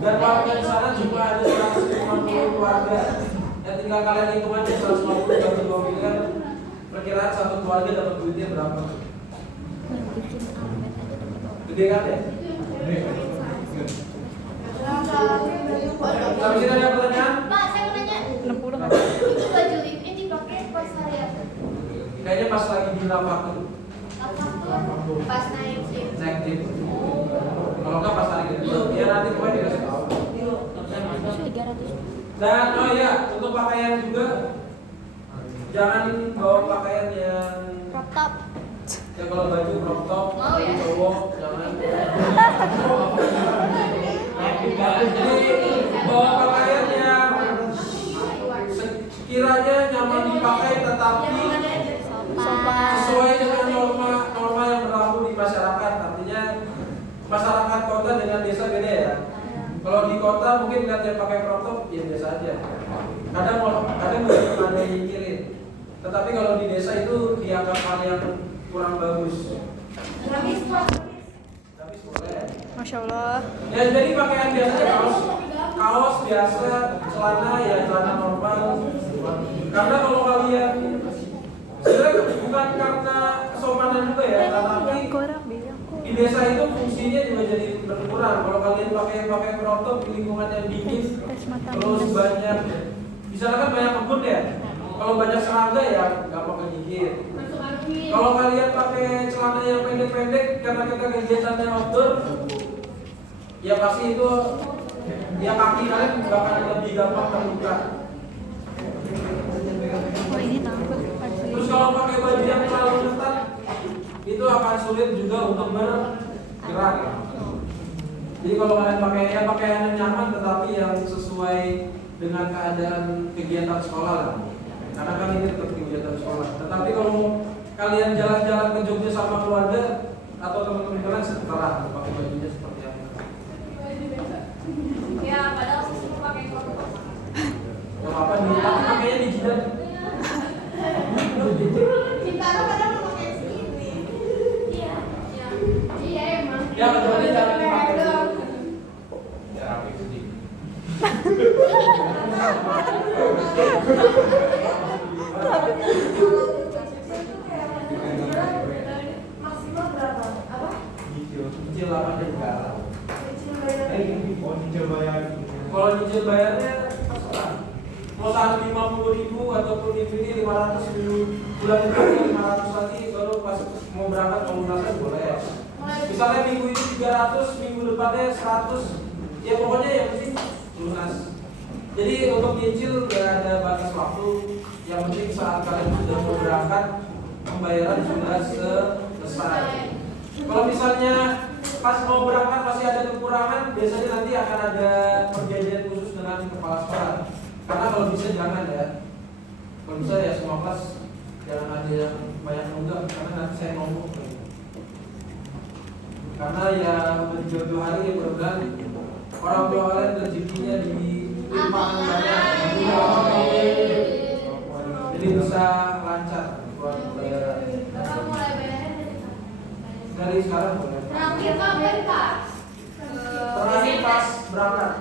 Dan warga di sana juga ada 150 keluarga. Ya tinggal kalian hitung aja 150 kali 2 miliar. Perkiraan satu keluarga dapat duitnya berapa? Gede kan ya? Sampai sini ada pertanyaan? Pak, saya mau nanya. 60 kan? Itu baju ini dipakai pas hari apa? Kayaknya pas lagi di Lavatu. Pas naik gym. Naik gym. Kalau nggak pas hari kedua, ya nanti pokoknya dikasih tahu. 300. Dan oh iya, untuk pakaian juga jangan bawa pakaian yang Crop top. ya kalau baju crop top, Mau ya? cowok jangan. Jadi bawa pakaian yang sekiranya nyaman dipakai tetapi sesuai dengan norma yang berlaku di masyarakat. Artinya masyarakat kota dengan desa beda ya. Kalau di kota mungkin lihat yang pakai crop top ya biasa aja. Kadang ada yang nyikirin. Tetapi kalau di desa itu dianggap hal yang kurang bagus. Tapi boleh. Masya Allah. Ya jadi pakaian biasanya kaos biasa, celana ya celana normal. Karena kalau kalian sebenarnya bukan karena kesopanan juga ya, tetapi di desa itu fungsinya juga jadi berkurang. Kalau kalian pakai crop top di lingkungan yang dingin, terus banyak, misalkan banyak kebun ya. Kalau banyak serangga ya gampang kegigit. Kalau kalian pakai celana yang pendek-pendek karena kita kegiatannya outdoor, ya pasti itu ya kaki kalian bakal lebih gampang terluka. Oh ini tahu. Terus kalau pakai baju yang terlalu ketat, itu akan sulit juga untuk bergerak. Jadi kalau kalian pakai pakaian yang nyaman tetapi yang sesuai dengan keadaan kegiatan sekolah lah. Karena kan ini tetap kegiatan sekolah. Tetapi kalau kalian jalan-jalan ke Jogja sama keluarga atau teman-teman kalian setelah pakai bajunya seperti apa? Ya, padahal sih semua pakai crop top. Gak apa-apa nih, tapi pakainya di jidat. Bintaro kadang mau pakai segini. Iya. Iya emang. Ya kecuali jangan dipakai dulu. Ya rapi sedikit. Maksimal berapa? Apa? Kecil apa aja enggak. Oh, Kalau nyicil bayarnya terserah. Mau sehari 50.000 ataupun ini 500 bulan depan 500 lagi baru pas mau berangkat mau lunasan boleh. Misalnya minggu ini 300, minggu depannya 100. Ya pokoknya yang penting lunas. Jadi untuk nyicil nggak ada batas waktu. Yang penting saat kalian sudah mau berangkat pembayaran sudah selesai. Kalau misalnya pas mau berangkat masih ada kekurangan, biasanya nanti akan ada perjanjian khusus dengan kepala sekolah. Karena kalau bisa jangan ya. Kalau bisa ya semua kelas jangan ada yang banyak nunggak karena nanti saya ngomong. Karena ya berjodoh hari ya mudah-mudahan orang tua kalian rezekinya dilimpahkan banyak. Jadi bisa lancar buat bayaran. Bapak mulai bayarnya Dari sekarang boleh. terakhir Pak berapa? Terakhir pas berangkat.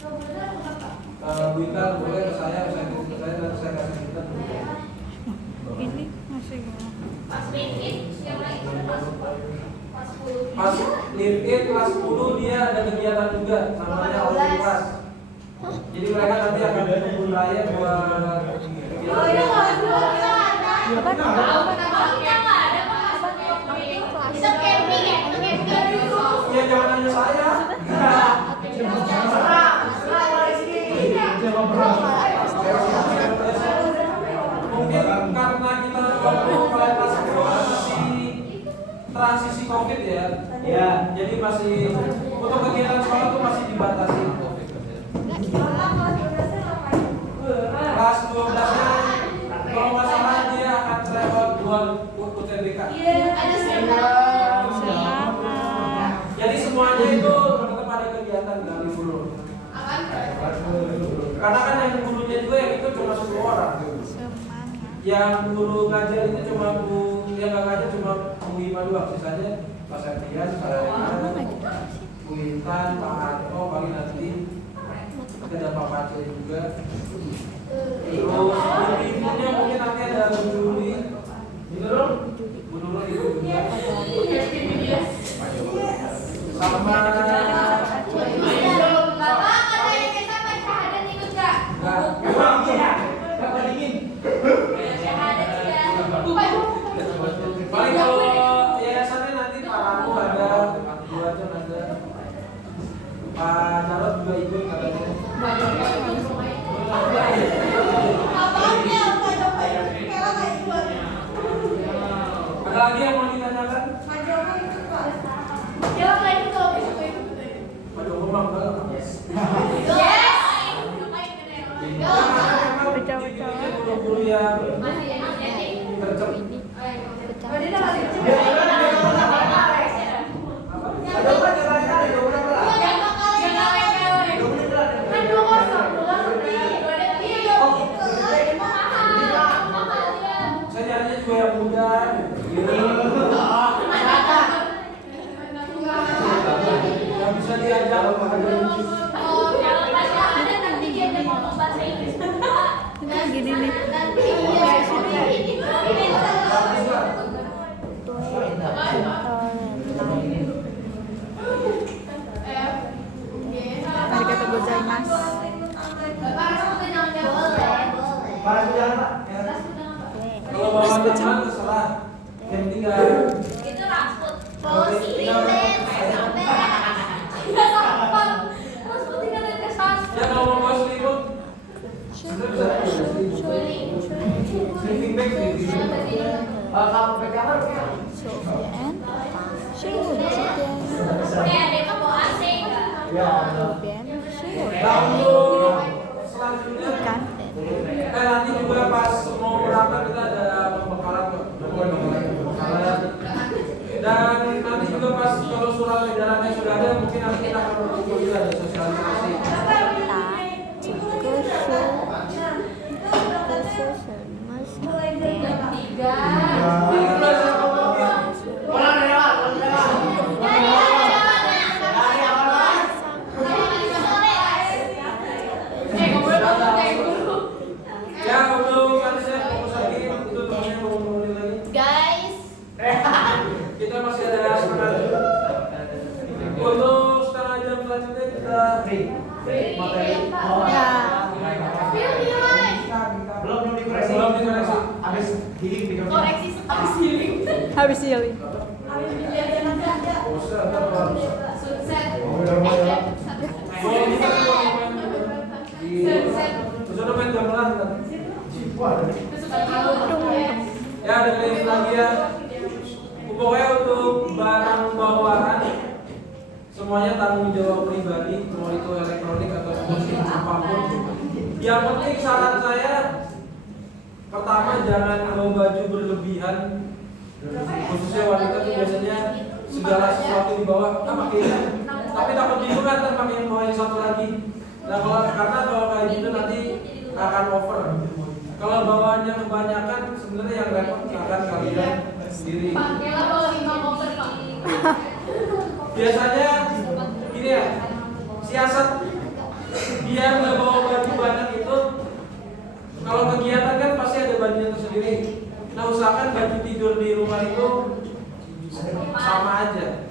Kemudian berapa? Bu Intan boleh ke saya nanti saya kasih Intan. Ini masih Pas live-in yang lain pas 10. Pas live-in kelas 10 dia ada kegiatan juga namanya outing class. Jadi mereka nanti akan berkebun raya buat kegiatan. Oh iya, kalau dulu kita ada. Apa? Tahu kenapa kita nggak ada Pak? Itu camping ya, itu camping. Ya jangan hanya saya. Mungkin karena kita waktu kalian kelas 10 masih transisi COVID ya. Ya, jadi masih untuk kegiatan sekolah tuh masih dibatasi. Kelas 12-nya kalau nggak salah dia akan lewat 2 UTBK. Ada sebentar. Jadi semuanya itu tetap ada kegiatan dari guru. Karena kan yang gurunya juga yang itu cuma 10 orang. Yang guru ngajar itu cuma yang nggak ngajar cuma Bu Ima doang. Sisanya Pak Septian, Pak Rekan, Bu Intan, Pak Harto, paling ada Papa Aceh juga. Terus ibunya mungkin nanti ada Bu Juli. Bu Nurul ibu juga. Sama paling kalau yayasannya nanti Pak Ramu ada, Bu Aceh ada, Pak Jarod juga ikut katanya. Ada lagi yang mau ditanyakan? Pak Joko Bang guru yang tercep. Saya nyarinya juga yang muda. Yang bisa diajak. Gini nih. Harga gozaimasu. Kalau bawa teman terserah. Yang tinggal. Ya kalau mau bawa selimut, sleeping bag di sini. Kalau pegangan Lalu selanjutnya nanti juga pas mau berangkat kita ada pembekalan dan nanti juga pas kalau surat edarannya sudah ada mungkin nanti kita akan berkumpul juga ada sosialisasi. Ya untuk nanti saya fokus lagi untuk temennya ngomongin lagi. Guys, Kita masih ada setengah jam. Untuk setengah jam selanjutnya kita materi. Ya. Belum dikoreksi. Habis healing koreksi habis healing. Habis healing. Sukses. Kalau kita sudah main gamelan kan? Ya ada lagi ya. Pokoknya untuk barang bawaan semuanya tanggung jawab pribadi, mau itu elektronik atau apapun. Yang penting saran saya pertama jangan bawa baju berlebihan, khususnya wanita tuh biasanya segala sesuatu di bawah pakai ini. Tapi takut bingung kan pakai yang bawa yang satu lagi. Nah karena kalau kayak gitu nanti akan over. Kalau bawaannya kebanyakan sebenarnya yang repot akan kalian sendiri. Pakailah kalau 5 motor Pak. Biasanya gini ya, siasat biar nggak bawa baju banyak itu, kalau kegiatan kan pasti ada bajunya tersendiri. Nah usahakan baju tidur di rumah itu sama aja.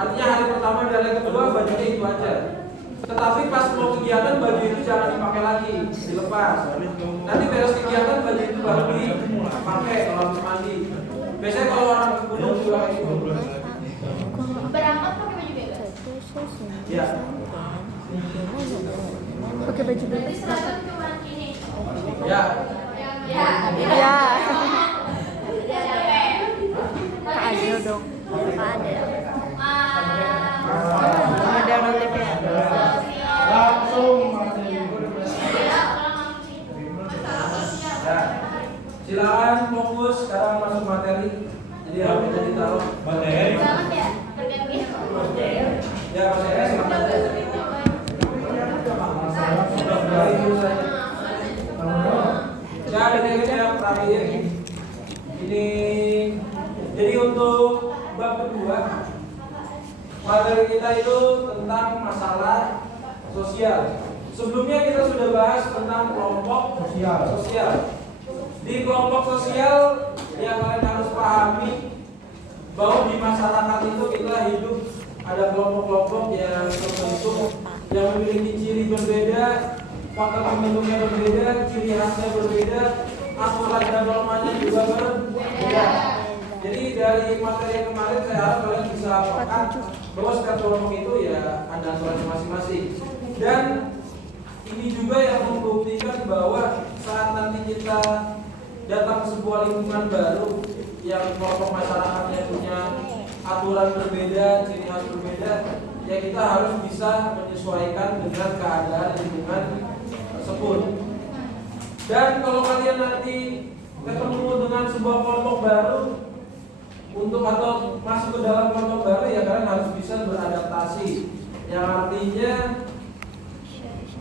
Artinya hari pertama dan hari kedua bajunya itu aja. Tetapi pas mau kegiatan baju itu jangan dipakai lagi, dilepas. Nanti beres kegiatan baju itu baru dipakai kalau habis mandi. Biasanya kalau orang ke gunung juga kayak gitu. Berangkat pakai baju bebas. Ya. Pakai baju Berarti bebas. seragam cuma ini. Ya. Ya. Ya. Capek. Kak Adel dong. Kak Adel. Ah. Ada notifnya. Ya. Silakan fokus sekarang masuk materi. Jadi HP-nya ditaruh. materi. Banget ya, tergantung. Ya, Mas Enes silakan. Dari dulu saja. Ya, ini saya perhatiin. Ini jadi untuk bab kedua materi kita itu tentang masalah sosial. Sebelumnya kita sudah bahas tentang kelompok sosial. Di kelompok sosial yang kalian harus pahami bahwa di masyarakat itu kita hidup ada kelompok-kelompok yang terbentuk yang memiliki ciri berbeda, faktor pembentuknya berbeda, ciri khasnya berbeda, aturan dan normanya juga berbeda. Jadi dari materi yang kemarin saya harap kalian bisa paham bahwa setiap kelompok itu ya ada aturannya masing-masing. Dan ini juga yang membuktikan bahwa saat nanti kita datang ke sebuah lingkungan baru yang kelompok masyarakatnya punya aturan berbeda, ciri khas berbeda, ya kita harus bisa menyesuaikan dengan keadaan lingkungan tersebut. Dan kalau kalian nanti ketemu dengan sebuah kelompok baru untuk atau masuk ke dalam kelompok baru, ya kalian harus bisa beradaptasi. Yang artinya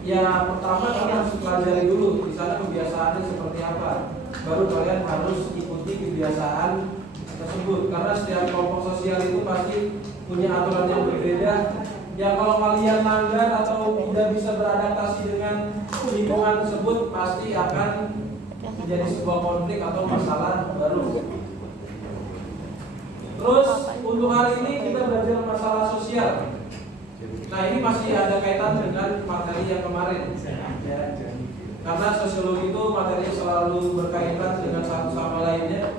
ya pertama kalian harus pelajari dulu di sana kebiasaannya seperti apa. Baru kalian harus ikuti kebiasaan tersebut, karena setiap kelompok sosial itu pasti punya aturan yang berbeda. Ya kalau kalian langgar atau tidak bisa beradaptasi dengan lingkungan tersebut, pasti akan menjadi sebuah konflik atau masalah baru. Terus untuk hari ini kita belajar masalah sosial. Nah ini masih ada kaitan dengan materi yang kemarin ya. Karena sosiologi itu materinya selalu berkaitan dengan satu sama lainnya.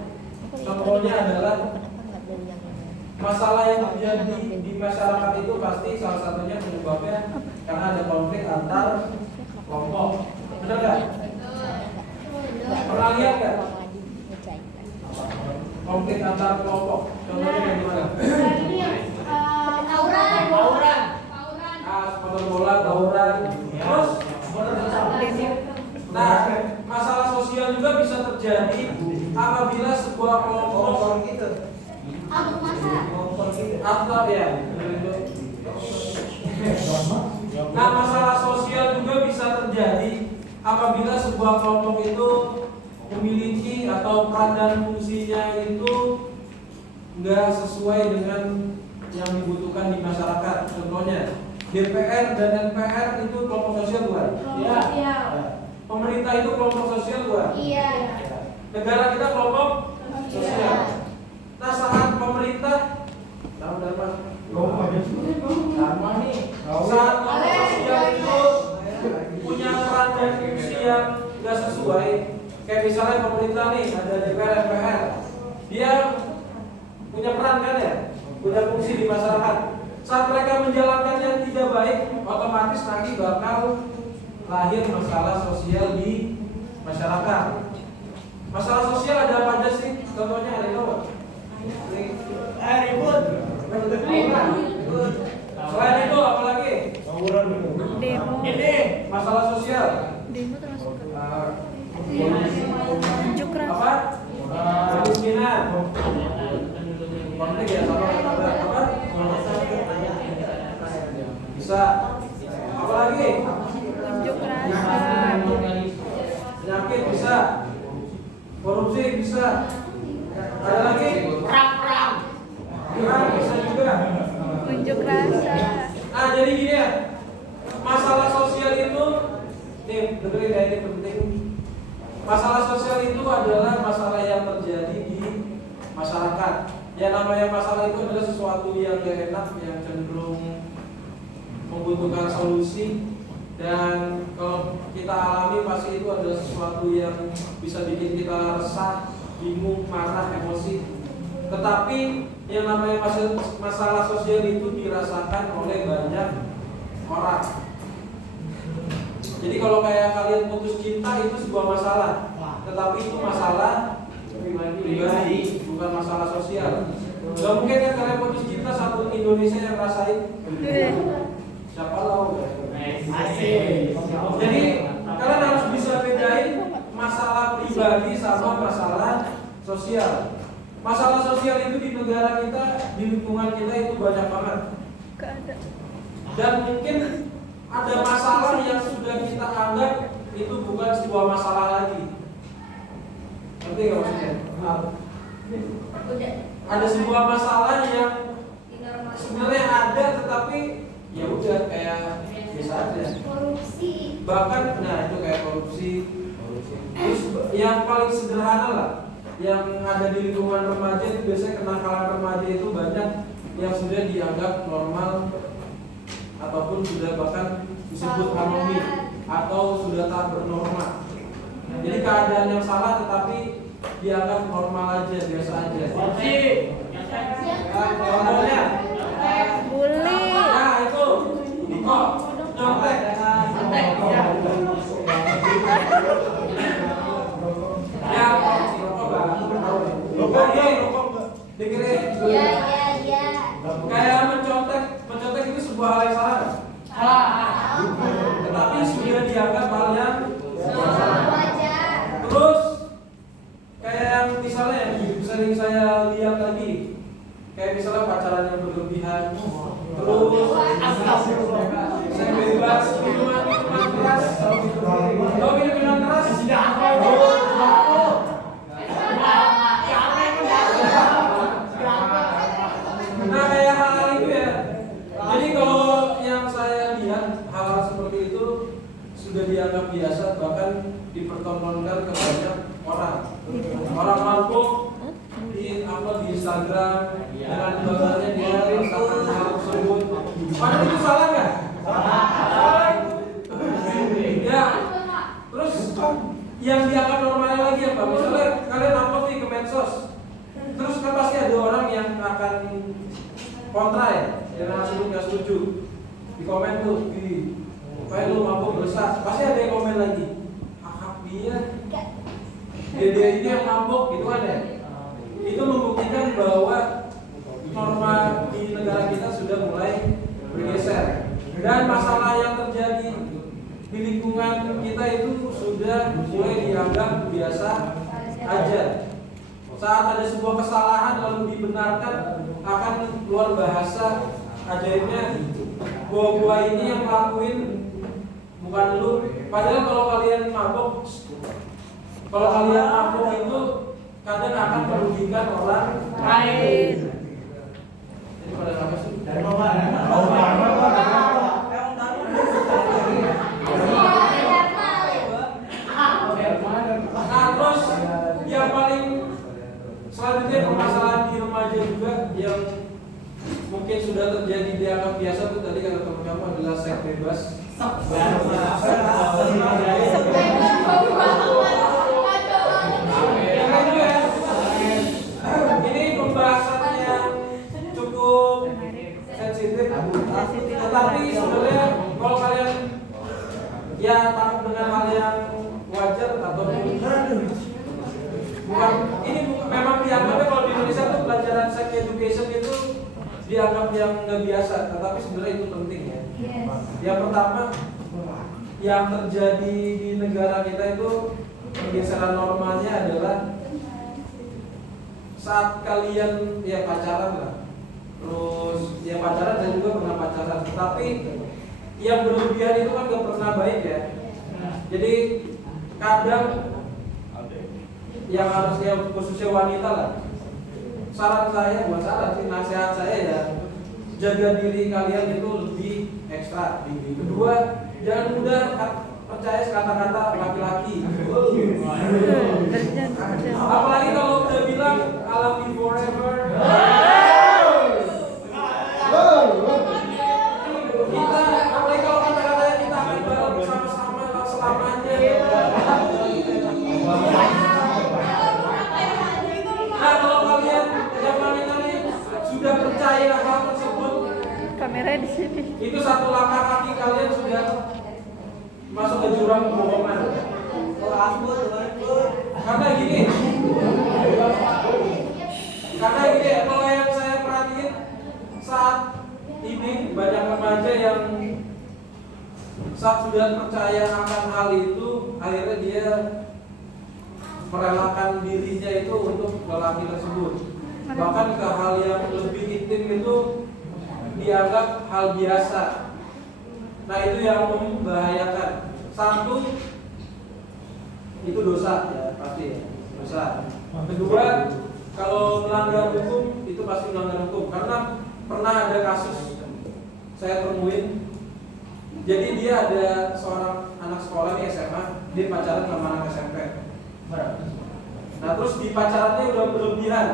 Contohnya adalah masalah yang terjadi di masyarakat itu pasti salah satunya penyebabnya karena ada konflik antar kelompok. Benar nggak? Pernah lihat nggak? Konflik antar kelompok. Contohnya kayak gimana? Tawuran. Sepak bola, tawuran. Terus nah, masalah sosial juga bisa terjadi apabila sebuah kelompok atau ya. Nah, masalah sosial juga bisa terjadi apabila sebuah kelompok itu memiliki atau peran dan fungsinya itu enggak sesuai dengan yang dibutuhkan di masyarakat. Contohnya DPR dan MPR itu kelompok sosial bukan? Iya. Pemerintah itu kelompok sosial bukan? Iya. Negara kita kelompok sosial. Nah saat pemerintah saat kelompok sosial itu punya peran dan fungsi yang nggak sesuai, kayak misalnya pemerintah nih ada DPR MPR, dia punya peran kan ya, punya fungsi di masyarakat. Saat mereka menjalankannya tidak baik, otomatis nanti bakal lahir masalah sosial di masyarakat. Masalah sosial ada apa aja sih? Contohnya ada apa? Ribut. Selain itu apa lagi? Demo. Ini masalah sosial. Demo termasuk unjuk rasa. Apa? Kemiskinan. Konflik ya sama apa? Bisa. Apa lagi? Unjuk rasa. Penyakit bisa. Korupsi bisa. Ada lagi? Perang bisa juga. Unjuk rasa. Nah jadi gini ya, masalah sosial itu nih dengerin ya, ini penting. Masalah sosial itu adalah masalah yang terjadi di masyarakat. Ya namanya masalah itu adalah sesuatu yang gak enak, yang cenderung membutuhkan solusi. Dan kalau kita alami pasti itu adalah sesuatu yang bisa bikin kita resah, bingung, marah, emosi. Tetapi yang namanya masalah sosial itu dirasakan oleh banyak orang. Jadi kalau kayak kalian putus cinta itu sebuah masalah, tetapi itu masalah pribadi, bukan masalah sosial. Gak mungkin kan kalian putus cinta satu Indonesia yang rasain. Siapa tahu? Jadi kalian harus bisa bedain masalah pribadi sama masalah sosial. Masalah sosial itu di negara kita, di lingkungan kita itu banyak banget. Dan mungkin ada masalah yang sudah kita anggap itu bukan sebuah masalah lagi. Ngerti nggak maksudnya? Ada sebuah masalah yang sebenarnya ada, tetapi ya udah kayak biasa aja. Korupsi. Bahkan, nah itu kayak korupsi. Terus yang paling sederhana lah, yang ada di lingkungan remaja itu biasanya kenakalan remaja itu banyak yang sudah dianggap normal ataupun sudah bahkan disebut anomi atau sudah tak bernorma. Jadi keadaan yang salah tetapi dianggap normal aja, biasa aja. Contohnya, Bully. nah itu, kok contek. Ya, rokok bang, rokok dengerin. Iya. Kayak mencontek itu sebuah hal yang salah. Tetapi sudah dianggap hal yang Wajar. terus kayak yang misalnya yang sering saya lihat lagi, kayak misalnya pacaran yang berlebihan, terus saya bebas minuman keras, kalau minuman keras nah kayak hal-hal itu ya. Jadi kalau yang saya lihat hal-hal seperti itu sudah dianggap biasa, bahkan dipertontonkan ke banyak orang. Orang mabuk di Instagram dengan banggaannya dia merasakan hal tersebut. Padahal itu salah nggak? Ya. Terus yang dianggap normalnya lagi apa? Misalnya kalian upload nih ke medsos, terus kan pasti ada orang yang akan kontra ya, yang nggak setuju. Di komen tuh, kayak lu mabuk bersah, pasti ada yang komen lagi. Hak dia ini yang mabuk gitu kan ya. Itu membuktikan bahwa norma di negara kita sudah mulai bergeser. Dan masalah yang terjadi di lingkungan kita itu sudah mulai dianggap biasa aja. Saat ada sebuah kesalahan lalu dibenarkan, akan keluar bahasa ajaibnya, gua ini yang ngelakuin, bukan lu. Padahal kalau kalian mabuk itu kadang akan merugikan orang lain. Jadi pada apa sih? Nah terus yang paling selanjutnya permasalahan di remaja juga yang mungkin sudah terjadi dianggap biasa tuh tadi kata teman kamu adalah seks bebas. Ini pembahasan yang cukup sensitif, tetapi sebenarnya kalau kalian ya takut dengan hal yang wajar atau bukan, ini memang dianggapnya kalau di Indonesia tuh pelajaran sex education itu dianggap yang nggak biasa, tetapi sebenarnya itu penting ya. Yang pertama yang terjadi di negara kita itu pergeseran normalnya adalah saat kalian ya pacaran lah, terus ya pacaran dan juga pernah pacaran, tetapi yang berlebihan itu kan gak pernah baik ya. Jadi kadang yang harusnya khususnya wanita lah, saran saya, buat saran sih, nasihat saya ya, jaga diri kalian itu lebih ekstra. Kedua, jangan mudah percaya kata-kata laki-laki. Apalagi kalau udah bilang I love you forever. Kita, apalagi kalau kata-katanya kita akan bareng bersama-sama selamanya. Nah kalau kalian yang mana-mana sudah percaya hal tersebut, Kamera di sini. itu satu langkah kaki kalian sudah masuk ke jurang kebohongan. Karena gini, kalau yang saya perhatiin saat ini banyak remaja yang saat sudah percaya akan hal itu, akhirnya dia merelakan dirinya itu untuk lelaki tersebut. Bahkan ke hal yang lebih intim itu dianggap hal biasa. Nah itu yang membahayakan. Satu, itu dosa ya, pasti ya, dosa. Kedua, kalau melanggar hukum itu pasti melanggar hukum, karena pernah ada kasus saya temuin Jadi dia ada seorang anak sekolah nih SMA, dia pacaran sama anak SMP. Nah terus di pacarannya udah berlebihan,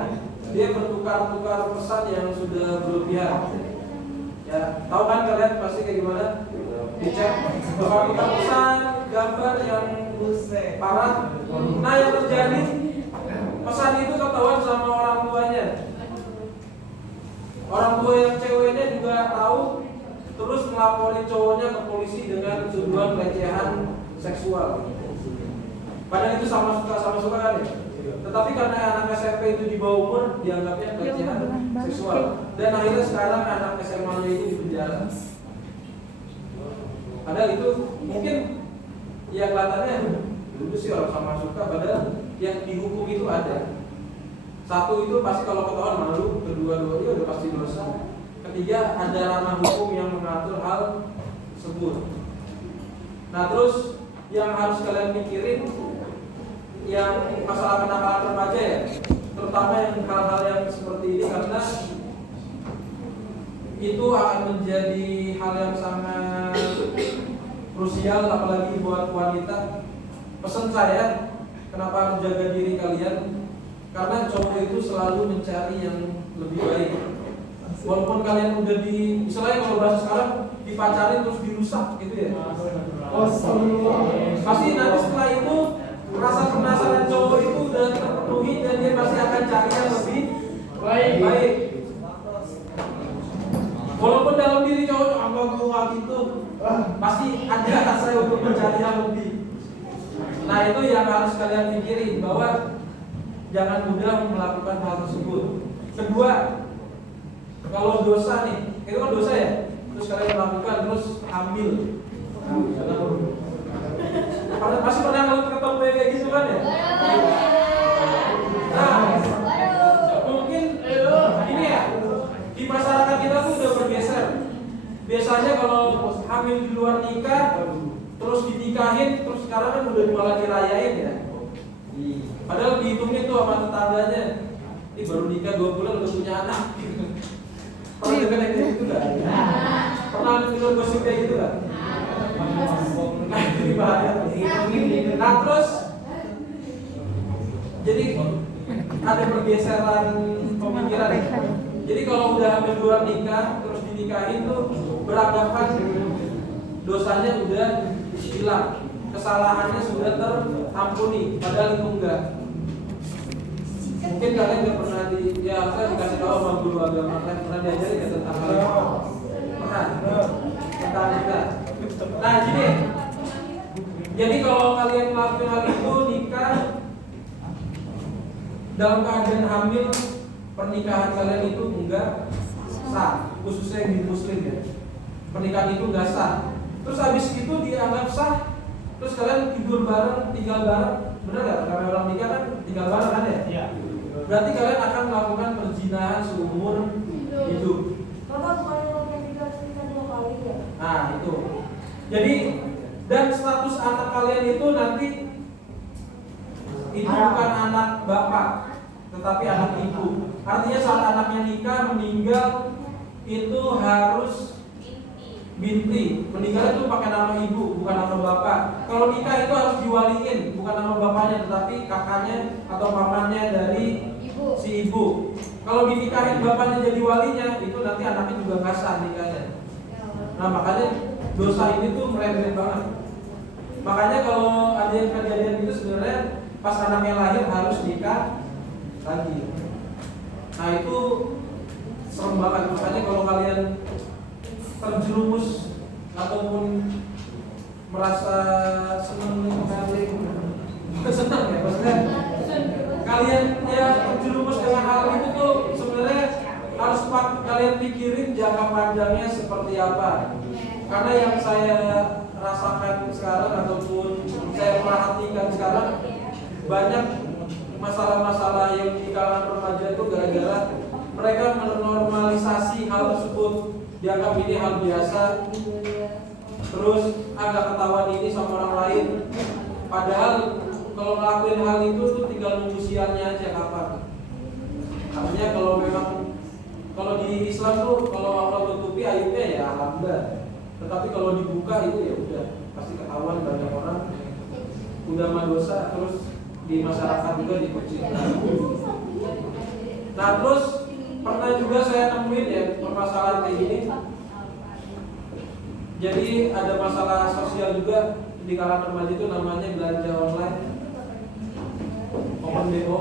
dia bertukar-tukar pesan yang sudah berlebihan. Ya, tahu kan kalian pasti kayak gimana? Dicek tukar-tukar pesan, gambar yang parah. Nah yang terjadi pesan itu ketahuan sama orang tuanya. Orang tua yang ceweknya juga tahu, terus melaporin cowoknya ke polisi dengan tuduhan pelecehan seksual. Padahal itu sama suka kan ya. Tetapi karena anak SMP itu di bawah umur, dianggapnya pelecehan seksual. Dan akhirnya sekarang anak SMA-nya itu di penjara. Padahal itu mungkin ya kelihatannya dulu sih orang sama suka, padahal yang dihukum itu ada. Satu itu pasti kalau ketahuan malu, kedua udah pasti dosa. Ketiga ada ranah hukum yang mengatur hal tersebut. Nah terus yang harus kalian pikirin yang masalah kenakalan remaja ya, terutama yang hal-hal yang seperti ini karena itu akan menjadi hal yang sangat krusial apalagi buat wanita. Pesan saya, kenapa harus jaga diri kalian? Karena cowok itu selalu mencari yang lebih baik. Walaupun kalian udah misalnya kalau bahasa sekarang dipacarin terus dirusak gitu ya. Pasti nanti setelah itu rasa penasaran cowok itu udah terpenuhi dan dia pasti akan cari yang lebih baik. Walaupun dalam diri cowok enggak gitu, pasti ada rasa untuk mencari yang lebih. Nah itu yang harus kalian pikirin bahwa jangan mudah melakukan hal tersebut. Kedua, kalau dosa nih, itu kan dosa ya. Terus kalian melakukan terus hamil. Pasti pernah ketemu kayak gitu kan ya? Nah, mungkin ini ya di masyarakat kita tuh udah bergeser. Biasanya kalau hamil di luar nikah, terus dinikahin, terus sekarang kan udah malah dirayain ya. Padahal dihitungin tuh sama tetangganya, ini baru nikah 2 bulan udah punya anak. Pernah dengar kayak gitu nggak? Pernah dengar gosip kayak gitu nggak? Nah ini bahaya. Nah terus, jadi ada pergeseran pemikiran. Jadi kalau udah hamil luar nikah, terus dinikahin tuh beranggapan dosanya udah hilang, kesalahannya sudah terampuni, padahal itu enggak. Mungkin kalian nggak pernah saya dikasih tahu sama guru agama, kalian pernah diajari nggak tentang hal itu? Pernah? Tentang kita. Nah gini, jadi kalau kalian melakukan hal itu nikah dalam keadaan hamil, pernikahan kalian itu enggak sah, khususnya yang di muslim ya. Pernikahan itu enggak sah. Terus habis itu dianggap sah, terus kalian tidur bareng, tinggal bareng, benar nggak? Karena orang nikah kan tinggal bareng kan ya? Iya. Berarti kalian akan melakukan perzinahan seumur hidup. Bapak bukan yang nikah 2 kali ya? Nah itu. Jadi dan status anak kalian itu nanti itu bukan anak bapak, tetapi anak ibu. Artinya saat anaknya nikah meninggal itu harus binti. Meninggal itu pakai nama ibu, bukan nama bapak. Kalau nikah itu harus diwaliin, bukan nama bapaknya, tetapi kakaknya atau pamannya dari si ibu. Kalau dinikahin bapaknya jadi walinya, itu nanti anaknya juga nggak sah nikahnya. Nah makanya dosa ini tuh merembet banget. Makanya kalau ada yang kejadian itu sebenarnya pas anaknya lahir harus nikah lagi. Nah itu serem banget. Makanya kalau kalian terjerumus ataupun merasa senang ya maksudnya kalian ya terjerumus dengan hal itu tuh sebenarnya harus kalian pikirin jangka panjangnya seperti apa. Karena yang saya rasakan sekarang ataupun saya perhatikan sekarang banyak masalah-masalah yang di kalangan remaja itu gara-gara mereka menormalisasi hal tersebut, dianggap ini hal biasa, terus agak ketahuan ini sama orang lain. Padahal kalau ngelakuin hal itu tuh tinggal nunggu sialnya aja kapan. Artinya kalau memang kalau di Islam tuh kalau Allah tutupi aibnya ya alhamdulillah. Tetapi kalau dibuka itu ya udah pasti ketahuan banyak orang udah mah dosa, terus di masyarakat juga dikucilkan. Nah terus pernah juga saya nemuin ya permasalahan kayak gini. Jadi ada masalah sosial juga di kalangan remaja itu namanya belanja online, open BO.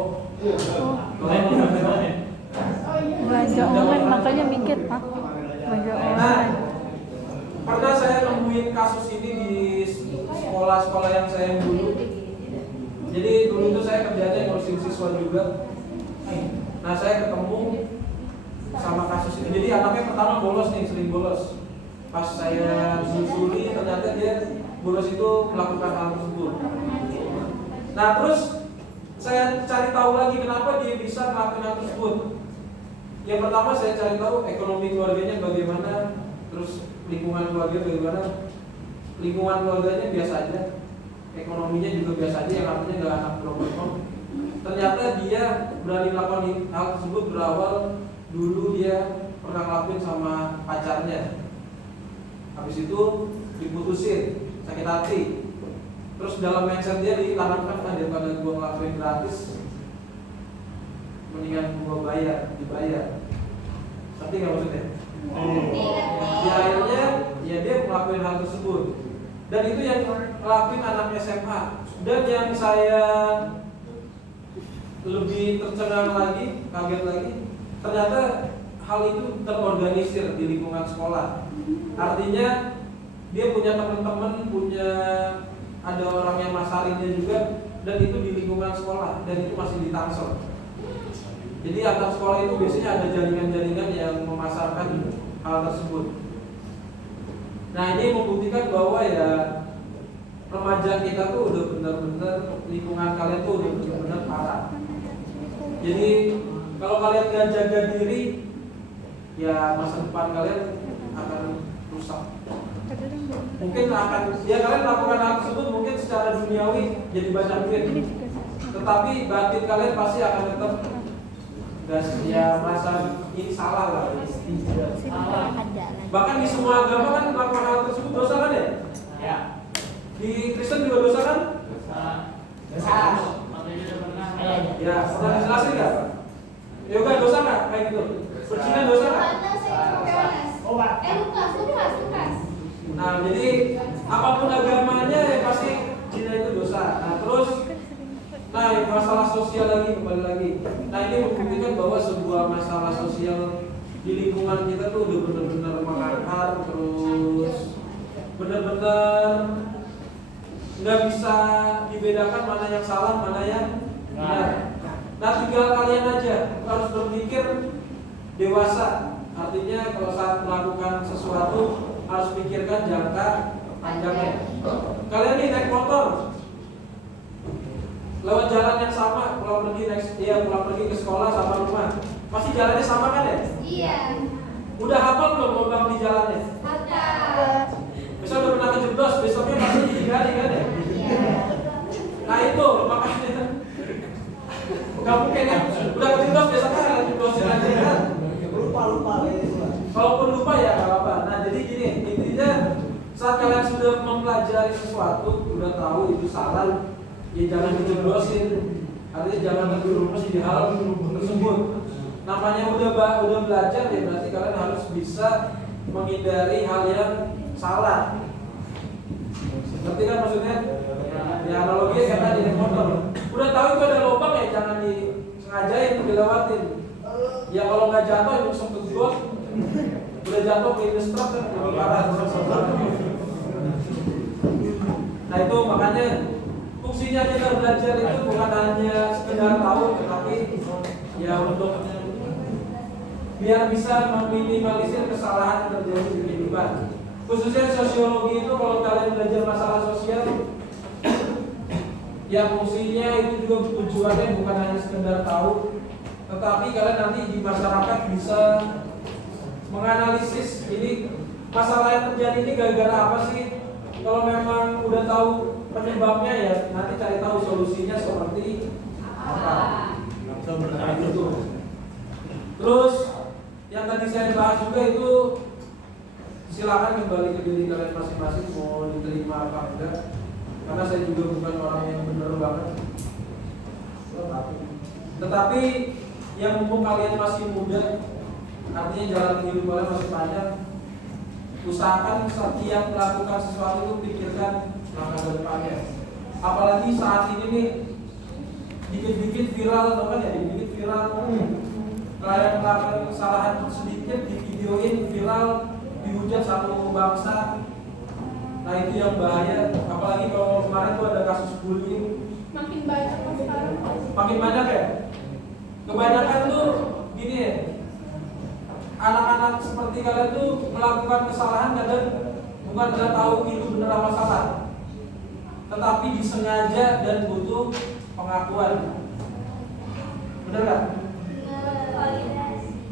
Belanja online makanya mikir pak. Belanja Nah, online. pernah saya nemuin kasus ini di sekolah-sekolah yang saya dulu. Jadi dulu itu saya kerjanya ngurusin siswa juga. Nah saya ketemu sama kasus ini. Jadi anaknya pertama bolos nih, sering bolos. Pas saya susuli ternyata dia bolos itu melakukan hal tersebut. Nah terus saya cari tahu lagi kenapa dia bisa melakukan hal tersebut. Yang pertama saya cari tahu ekonomi keluarganya bagaimana, terus lingkungan keluarga bagaimana. Lingkungan keluarganya biasa aja, ekonominya juga biasa aja, yang artinya nggak anak problem. Ternyata dia berani melakukan hal tersebut berawal dulu dia pernah ngelakuin sama pacarnya. Habis itu diputusin, sakit hati. Terus dalam mindset dia ditanamkan daripada gua ngelakuin gratis, mendingan gua dibayar. Tapi nggak maksudnya? Di akhirnya ya dia melakukan hal tersebut. Dan itu yang ngelakuin anak SMA. Dan yang saya lebih tercengang lagi, kaget lagi, ternyata hal itu terorganisir di lingkungan sekolah. Artinya dia punya teman-teman, punya ada orang yang masarinnya juga, dan itu di lingkungan sekolah, dan itu masih di Tangsel. Jadi antar sekolah itu biasanya ada jaringan-jaringan yang memasarkan hal tersebut. Nah ini membuktikan bahwa ya remaja kita tuh udah benar-benar, lingkungan kalian tuh udah benar-benar parah. Jadi kalau kalian gak jaga diri, ya masa depan kalian akan rusak. Mungkin akan, ya kalian melakukan hal tersebut mungkin secara duniawi jadi banyak duit, tetapi batin kalian pasti akan tetap ya merasa ini salah lah. Bahkan di semua agama kan melakukan hal tersebut dosa kan ya? Ya. Di Kristen juga dosa kan? Dosa. Ya, pernah dijelasin nggak? Yoga dosa nggak kayak gitu? Berzina dosa nggak? Lukas. Nah, jadi apapun agamanya ya pasti zina itu dosa. Nah, terus masalah sosial lagi, kembali lagi. Nah, ini membuktikan bahwa sebuah masalah sosial di lingkungan kita tuh udah benar-benar mengakar, terus benar-benar nggak bisa dibedakan mana yang salah, mana yang benar. Nah, tinggal kalian aja harus berpikir dewasa. Artinya kalau saat melakukan sesuatu harus pikirkan jangka panjangnya. Kalian nih naik motor, lewat jalan yang sama, pulang pergi ke sekolah sama rumah, pasti jalannya sama kan ya? Iya. Udah hafal belum lubang di jalannya? Ada. Misal udah pernah kejeblos, besoknya pasti digali kan ya? Iya. Nah itu makanya nggak mungkin ya, udah kejeblos besoknya jeblosin aja kan? Lupa. Kalaupun lupa ya nggak apa-apa. Nah jadi gini, intinya saat kalian sudah mempelajari sesuatu, udah tahu itu salah, ya jangan dijeblosin. Artinya jangan terjerumus di hal tersebut. Namanya udah belajar ya berarti kalian harus bisa menghindari hal yang salah. Ngerti kan maksudnya? Ya analoginya kayak tadi naik motor. Udah tahu itu ada lubang ya jangan disengajain dilewatin. Ya kalau nggak jatuh itu sempet got. Udah jatuh minus truk kan lebih parah. Nah itu makanya fungsinya kita belajar itu bukan hanya sekedar tahu, tetapi ya untuk biar bisa meminimalisir kesalahan yang terjadi di kehidupan. Khususnya sosiologi itu kalau kalian belajar masalah sosial, ya fungsinya itu juga tujuannya bukan hanya sekedar tahu, tetapi kalian nanti di masyarakat bisa menganalisis ini masalah yang terjadi ini gara-gara apa sih. Kalau memang udah tahu penyebabnya ya nanti cari tahu solusinya seperti apa. Terus yang tadi saya bahas juga itu silakan kembali ke diri kalian masing-masing mau diterima apa enggak. Karena saya juga bukan orang yang benar banget. Tetapi yang mumpung kalian masih muda, artinya jalan hidup kalian masih panjang, usahakan setiap melakukan sesuatu itu pikirkan langkah ke depannya. Apalagi saat ini nih dikit-dikit viral, teman ya, dikit-dikit viral. Kalian melakukan kesalahan sedikit di videoin viral, dihujat satu bangsa. Nah itu yang bahaya. Apalagi kalau kemarin tuh ada kasus bullying. Makin banyak mas sekarang. Makin banyak ya. Kebanyakan tuh gini ya. Anak-anak seperti kalian tuh melakukan kesalahan kadang bukan tidak tahu itu benar apa salah, tetapi disengaja dan butuh pengakuan. Benar nggak?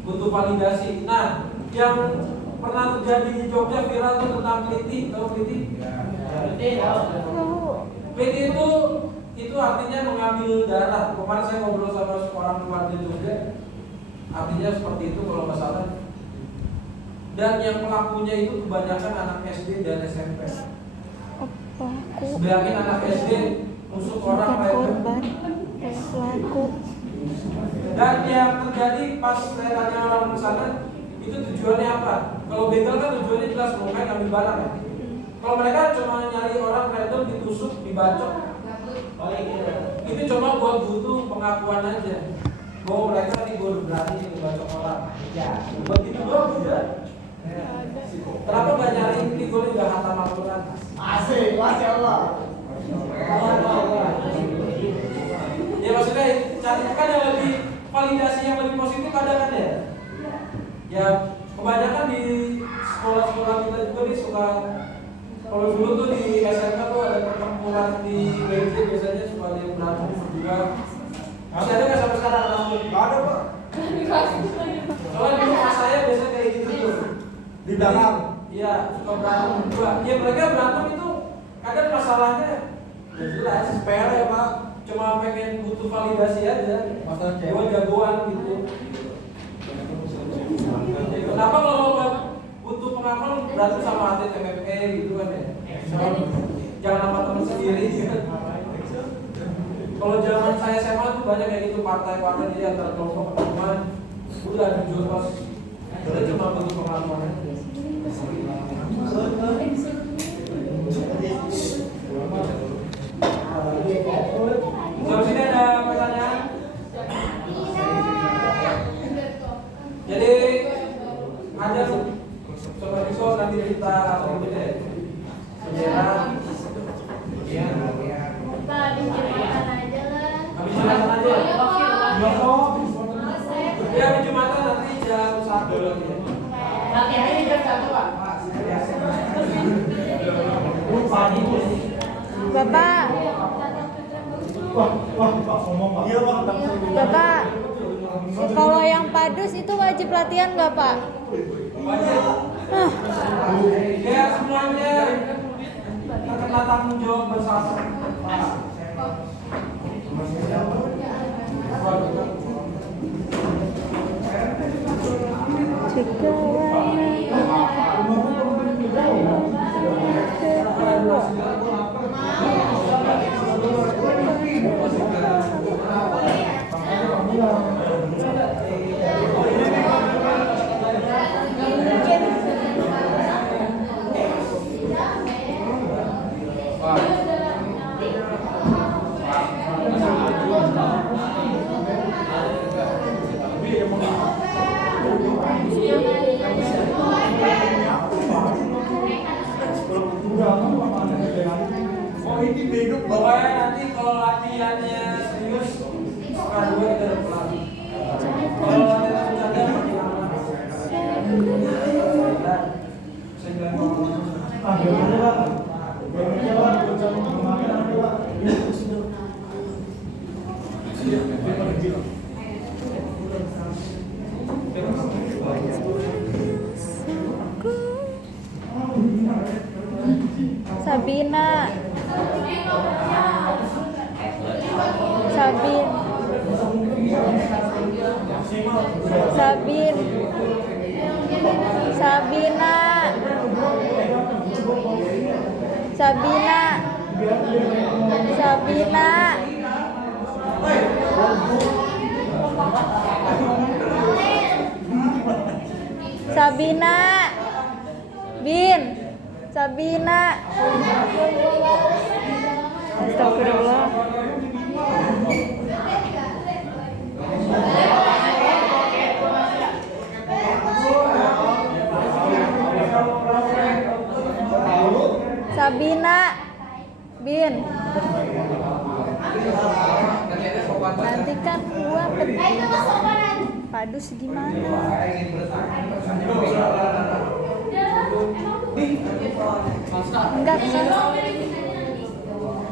Butuh validasi. Nah, yang pernah terjadi di Jogja viral itu tentang Kliti, tahu Kliti? Kliti itu artinya mengambil darah. Kemarin saya ngobrol sama seorang keluarga Jogja, artinya seperti itu kalau nggak salah. Dan yang pelakunya itu kebanyakan anak SD dan SMP. Bayangin anak SD musuh orang korban pelaku. Dan yang terjadi pas saya tanya orang di sana, itu tujuannya apa? Kalau begal kan tujuannya jelas mau main ambil barang ya. Kalau mereka cuma nyari orang random ditusuk, dibacok, itu cuma buat butuh pengakuan aja. Bahwa mereka nih gue berani ngebacok orang. Ya, buat itu doang ya. Kenapa nggak nyari ini gue nggak hatam Al-Quran? Asik, masya Allah. Ya maksudnya cari kan yang lebih validasi yang lebih positif ada kan ya? Ya kebanyakan di sekolah-sekolah kita juga nih suka, kalau dulu tuh di SMK tuh ada pertempuran di WC biasanya suka ada yang berantem berdua. Masih ada nggak sampai sekarang? Nggak ada pak. Soalnya dulu pas saya biasanya kayak gitu tuh Di belakang. Iya suka berantem berdua. Ya mereka berantem itu kadang masalahnya ya jelas sepele ya pak. Cuma pengen butuh validasi aja. Gue jagoan gitu. Kenapa kalau butuh pengakuan berantem sama atlet MMA gitu kan ya? Jangan sama temen sendiri gitu. Kalau zaman saya SMA tuh banyak kayak gitu partai-partai jadi antar kelompok teman. Udah jujur pas. Jadi cuma butuh pengakuan aja. Sampai sini ada pertanyaan? Jadi ada sobat Iso nanti kita atau gitu ya. Bendera. Iya. Habis Jumatan aja lah. Habis Jumatan aja. Ya habis Jumatan nanti jam 1 lagi ya. Nanti hari jam 1 pak. Bapak, Iya pak. Bapak, kalau yang padus itu wajib latihan nggak Pak? Wajib. Ya semuanya terkena tanggung jawab bersama. Jika Oh ini bego. Pokoknya nanti kalau latihannya serius, sekarang dua kita udah pulang. Kalau latihan bercanda makin lama. Sabina, Sabin, Sabin, Sabina. Sabina. Sabina. Sabina. Bin. Sabina. Astagfirullah. Sabina. Bin. Nanti kan gua Padus gimana?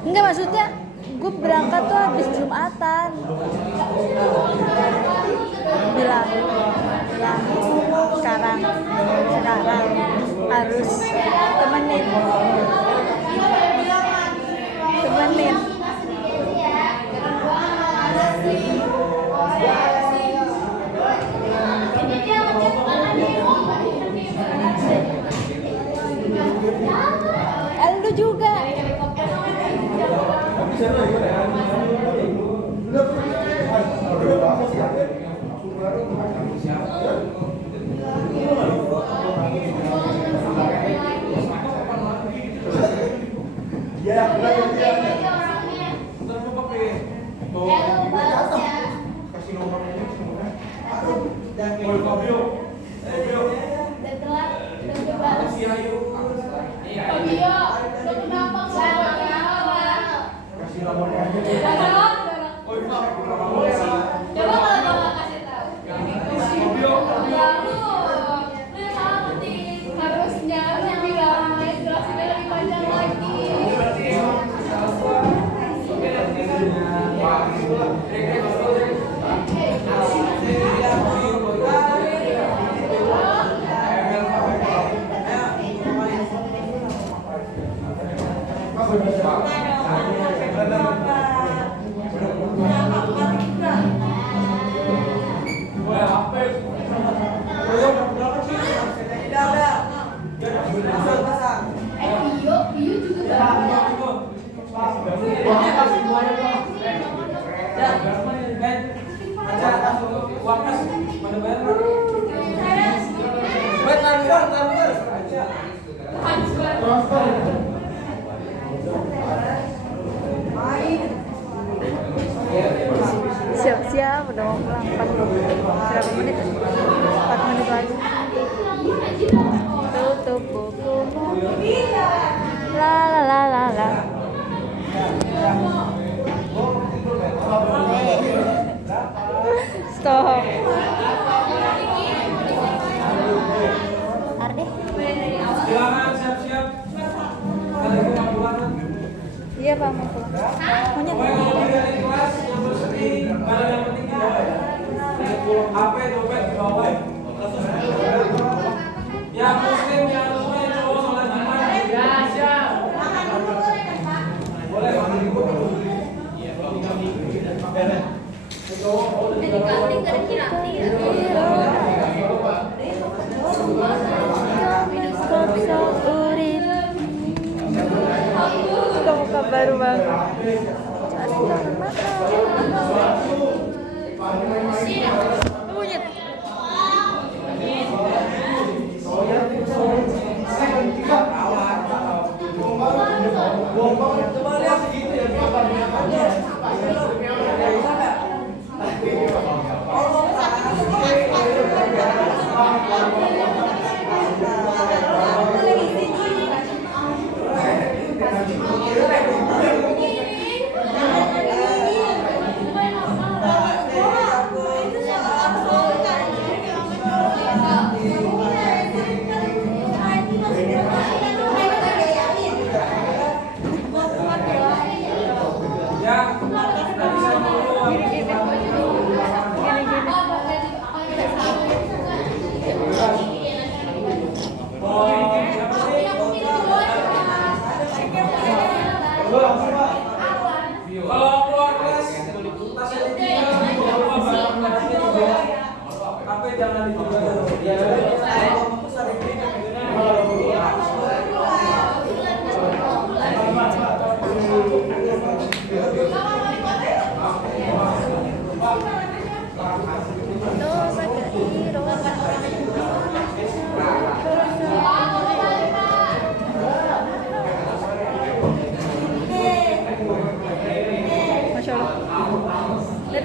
Enggak maksudnya gue berangkat tuh habis Jumatan. Bilang sekarang harus temenin. Lu juga. Siap-siap udah mau pulang. 4 menit. 4 menit lagi. Tutup bukumu. La la la la la. Stop. Ardi. Silakan siap-siap. Ada yang mau pulang? Iya Pak, mau pulang. Maunya Pokoknya kalau dari kelas yang bersedih, barang yang penting dibawa. HP, dompet dibawa. Yang muslim, yang semua yang cowok sholat Jumat. Ya, siap. Boleh makan di gua. Muka baru banget.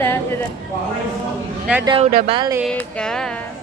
Dadah, dadah udah balik kan.